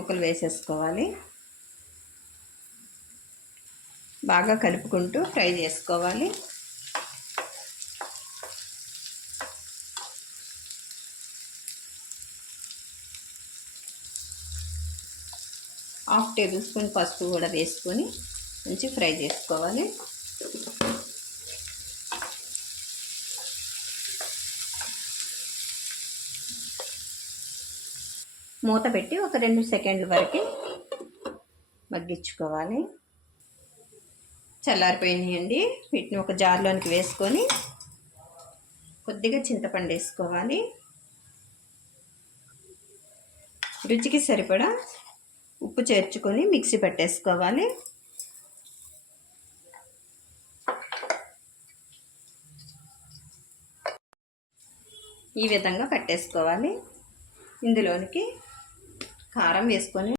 ముక్కలు వేసేసుకోవాలి. బాగా కలుపుకుంటూ ఫ్రై చేసుకోవాలి. హాఫ్ టేబుల్ స్పూన్ పసుపు కూడా వేసుకొని మంచి ఫ్రై చేసుకోవాలి. మూత పెట్టి ఒక 2 సెకండ్ల వరకు మగ్గించుకోవాలి. చల్లారిపోయినాయండి. వీటిని ఒక జార్లోనికి వేసుకొని కొద్దిగా చింతపండు వేసుకోవాలి. రుచికి సరిపడా ఉప్పు చేర్చుకొని మిక్సీ పట్టేసుకోవాలి. ఈ విధంగా పట్టేసుకోవాలి. ఇందులోనికి కారం వేసుకొని